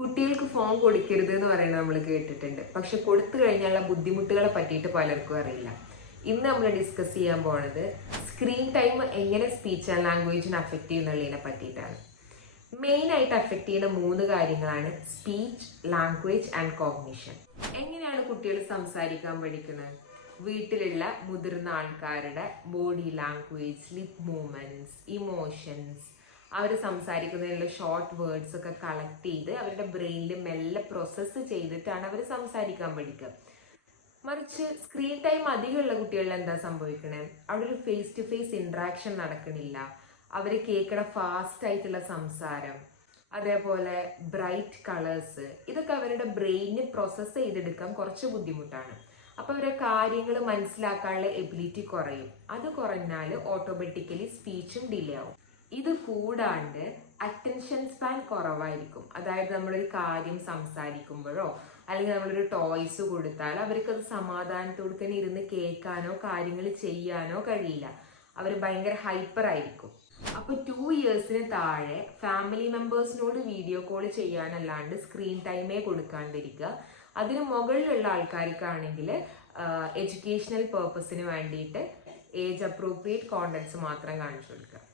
കുട്ടികൾക്ക് ഫോൺ കൊടുക്കരുത് എന്ന് പറയുന്നത് നമ്മൾ കേട്ടിട്ടുണ്ട്. പക്ഷെ കൊടുത്തു കഴിഞ്ഞാലുള്ള ബുദ്ധിമുട്ടുകളെ പറ്റിയിട്ട് പലർക്കും അറിയില്ല. ഇന്ന് നമ്മൾ ഡിസ്കസ് ചെയ്യാൻ പോണത് സ്ക്രീൻ ടൈം എങ്ങനെ സ്പീച്ച് ആൻഡ് ലാംഗ്വേജിനെ അഫക്റ്റ് ചെയ്യുന്നുള്ളതിനെ പറ്റിയിട്ടാണ്. മെയിനായിട്ട് അഫക്റ്റ് ചെയ്യുന്ന 3 കാര്യങ്ങളാണ് സ്പീച്ച്, ലാംഗ്വേജ് ആൻഡ് കോഗ്നിഷൻ. എങ്ങനെയാണ് കുട്ടികൾ സംസാരിക്കാൻ പഠിക്കുന്നത്? വീട്ടിലുള്ള മുതിർന്ന ആൾക്കാരുടെ body language, lip movements, emotions, അവർ സംസാരിക്കുന്നതിനുള്ള ഷോർട്ട് വേർഡ്സ് ഒക്കെ കളക്ട് ചെയ്ത് അവരുടെ ബ്രെയിനിൽ മെല്ലെ പ്രോസസ്സ് ചെയ്തിട്ടാണ് അവർ സംസാരിക്കാൻ പഠിക്കുക. മറിച്ച് സ്ക്രീൻ ടൈം അധികമുള്ള കുട്ടികളിൽ എന്താ സംഭവിക്കണേ? അവിടെ ഒരു ഫേസ് ടു ഫേസ് ഇന്ററാക്ഷൻ നടക്കണില്ല. അവർ കേൾക്കണ ഫാസ്റ്റ് ആയിട്ടുള്ള സംസാരം, അതേപോലെ ബ്രൈറ്റ് കളേഴ്സ്, ഇതൊക്കെ അവരുടെ ബ്രെയിനിന് പ്രോസസ്സ് ചെയ്തെടുക്കാൻ കുറച്ച് ബുദ്ധിമുട്ടാണ്. അപ്പോൾ അവരുടെ കാര്യങ്ങൾ മനസ്സിലാക്കാനുള്ള എബിലിറ്റി കുറയും. അത് കുറഞ്ഞാൽ ഓട്ടോമാറ്റിക്കലി സ്പീച്ചും ഡിലേ ആവും. ഇത് കൂടാണ്ട് അറ്റൻഷൻ സ്പാൻ കുറവായിരിക്കും. അതായത് നമ്മളൊരു കാര്യം സംസാരിക്കുമ്പോഴോ അല്ലെങ്കിൽ നമ്മളൊരു ടോയ്സ് കൊടുത്താൽ അവർക്കത് സമാധാനത്തോടെ തന്നെ ഇരുന്ന് കേൾക്കാനോ കാര്യങ്ങൾ ചെയ്യാനോ കഴിയില്ല. അവർ ഭയങ്കര ഹൈപ്പർ ആയിരിക്കും. അപ്പോൾ 2 ഇയേഴ്സിന് താഴെ ഫാമിലി മെമ്പേഴ്സിനോട് വീഡിയോ കോൾ ചെയ്യാനല്ലാണ്ട് സ്ക്രീൻ ടൈമേ കൊടുക്കാണ്ടിരിക്കുക. അതിന് മുകളിലുള്ള ആൾക്കാർക്കാണെങ്കിൽ എഡ്യൂക്കേഷണൽ പേർപ്പസിന് വേണ്ടിയിട്ട് ഏജ് അപ്രോപ്രിയേറ്റ് കോണ്ടന്റ്സ് മാത്രം കാണിച്ചു കൊടുക്കുക.